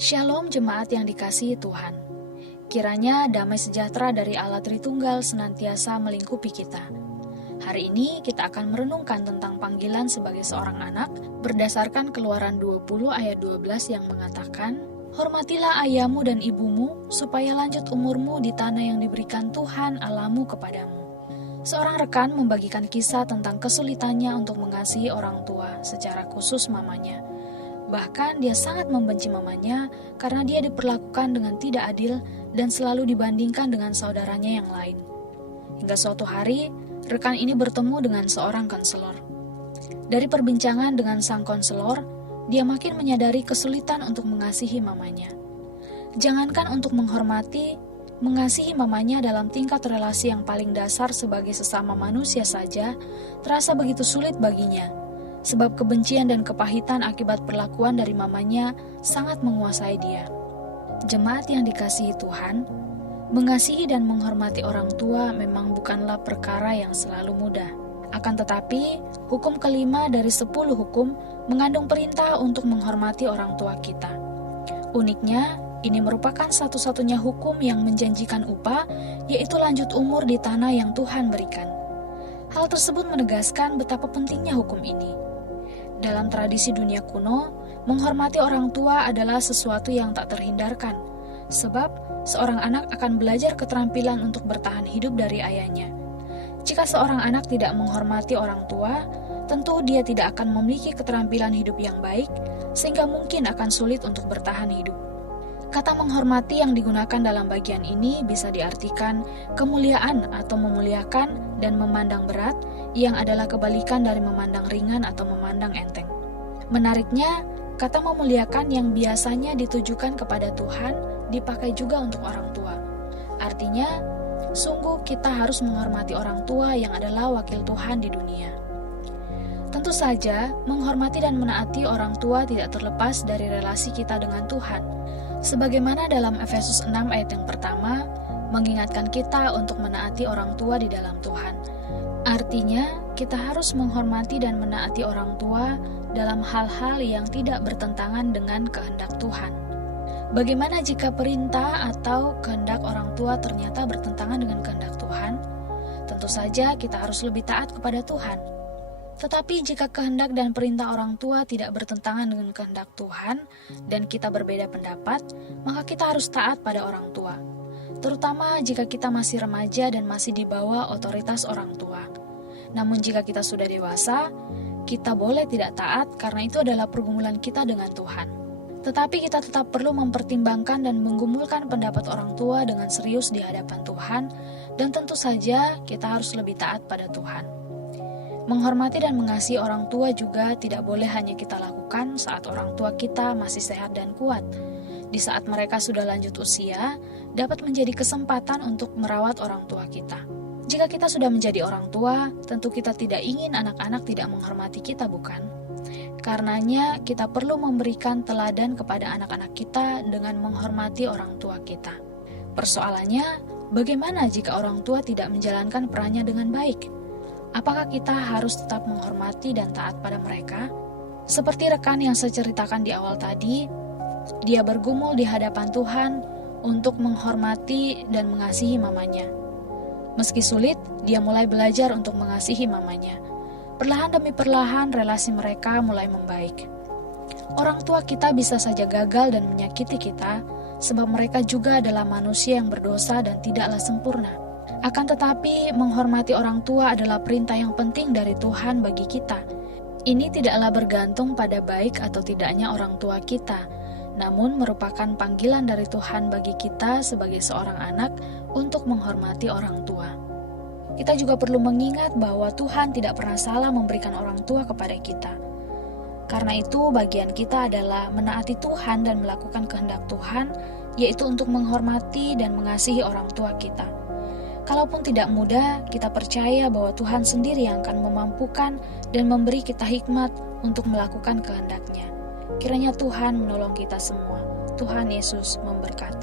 Shalom jemaat yang dikasihi Tuhan. Kiranya damai sejahtera dari Allah Tritunggal senantiasa melingkupi kita. Hari ini kita akan merenungkan tentang panggilan sebagai seorang anak berdasarkan Keluaran 20 ayat 12 yang mengatakan, "Hormatilah ayahmu dan ibumu supaya lanjut umurmu di tanah yang diberikan Tuhan Allahmu kepadamu." Seorang rekan membagikan kisah tentang kesulitannya untuk mengasihi orang tua, secara khusus mamanya. Bahkan dia sangat membenci mamanya karena dia diperlakukan dengan tidak adil dan selalu dibandingkan dengan saudaranya yang lain. Hingga suatu hari, rekan ini bertemu dengan seorang konselor. Dari perbincangan dengan sang konselor, dia makin menyadari kesulitan untuk mengasihi mamanya. Jangankan untuk menghormati, mengasihi mamanya dalam tingkat relasi yang paling dasar sebagai sesama manusia saja, terasa begitu sulit baginya. Sebab kebencian dan kepahitan akibat perlakuan dari mamanya sangat menguasai dia. Jemaat yang dikasihi Tuhan, mengasihi dan menghormati orang tua memang bukanlah perkara yang selalu mudah. Akan tetapi, hukum kelima dari 10 hukum mengandung perintah untuk menghormati orang tua kita. Uniknya, ini merupakan satu-satunya hukum yang menjanjikan upah, yaitu lanjut umur di tanah yang Tuhan berikan. Hal tersebut menegaskan betapa pentingnya hukum ini. Dalam tradisi dunia kuno, menghormati orang tua adalah sesuatu yang tak terhindarkan, sebab seorang anak akan belajar keterampilan untuk bertahan hidup dari ayahnya. Jika seorang anak tidak menghormati orang tua, tentu dia tidak akan memiliki keterampilan hidup yang baik, sehingga mungkin akan sulit untuk bertahan hidup. Kata menghormati yang digunakan dalam bagian ini bisa diartikan kemuliaan atau memuliakan dan memandang berat, yang adalah kebalikan dari memandang ringan atau memandang enteng. Menariknya, kata memuliakan yang biasanya ditujukan kepada Tuhan dipakai juga untuk orang tua. Artinya, sungguh kita harus menghormati orang tua yang adalah wakil Tuhan di dunia. Tentu saja, menghormati dan menaati orang tua tidak terlepas dari relasi kita dengan Tuhan. Sebagaimana dalam Efesus 6 ayat yang pertama, mengingatkan kita untuk menaati orang tua di dalam Tuhan. Artinya, kita harus menghormati dan menaati orang tua dalam hal-hal yang tidak bertentangan dengan kehendak Tuhan. Bagaimana jika perintah atau kehendak orang tua ternyata bertentangan dengan kehendak Tuhan? Tentu saja kita harus lebih taat kepada Tuhan. Tetapi jika kehendak dan perintah orang tua tidak bertentangan dengan kehendak Tuhan dan kita berbeda pendapat, maka kita harus taat pada orang tua. Terutama jika kita masih remaja dan masih di bawah otoritas orang tua. Namun jika kita sudah dewasa, kita boleh tidak taat karena itu adalah pergumulan kita dengan Tuhan. Tetapi kita tetap perlu mempertimbangkan dan menggumulkan pendapat orang tua dengan serius di hadapan Tuhan, dan tentu saja kita harus lebih taat pada Tuhan. Menghormati dan mengasihi orang tua juga tidak boleh hanya kita lakukan saat orang tua kita masih sehat dan kuat. Di saat mereka sudah lanjut usia, dapat menjadi kesempatan untuk merawat orang tua kita. Jika kita sudah menjadi orang tua, tentu kita tidak ingin anak-anak tidak menghormati kita, bukan? Karenanya, kita perlu memberikan teladan kepada anak-anak kita dengan menghormati orang tua kita. Persoalannya, bagaimana jika orang tua tidak menjalankan perannya dengan baik? Apakah kita harus tetap menghormati dan taat pada mereka? Seperti rekan yang saya ceritakan di awal tadi, dia bergumul di hadapan Tuhan untuk menghormati dan mengasihi mamanya. Meski sulit, dia mulai belajar untuk mengasihi mamanya. Perlahan demi perlahan, relasi mereka mulai membaik. Orang tua kita bisa saja gagal dan menyakiti kita, sebab mereka juga adalah manusia yang berdosa dan tidaklah sempurna. Akan tetapi, menghormati orang tua adalah perintah yang penting dari Tuhan bagi kita. Ini tidaklah bergantung pada baik atau tidaknya orang tua kita, namun merupakan panggilan dari Tuhan bagi kita sebagai seorang anak untuk menghormati orang tua. Kita juga perlu mengingat bahwa Tuhan tidak pernah salah memberikan orang tua kepada kita. Karena itu, bagian kita adalah menaati Tuhan dan melakukan kehendak Tuhan, yaitu untuk menghormati dan mengasihi orang tua kita. Kalaupun tidak mudah, kita percaya bahwa Tuhan sendiri yang akan memampukan dan memberi kita hikmat untuk melakukan kehendak-Nya. Kiranya Tuhan menolong kita semua. Tuhan Yesus memberkati.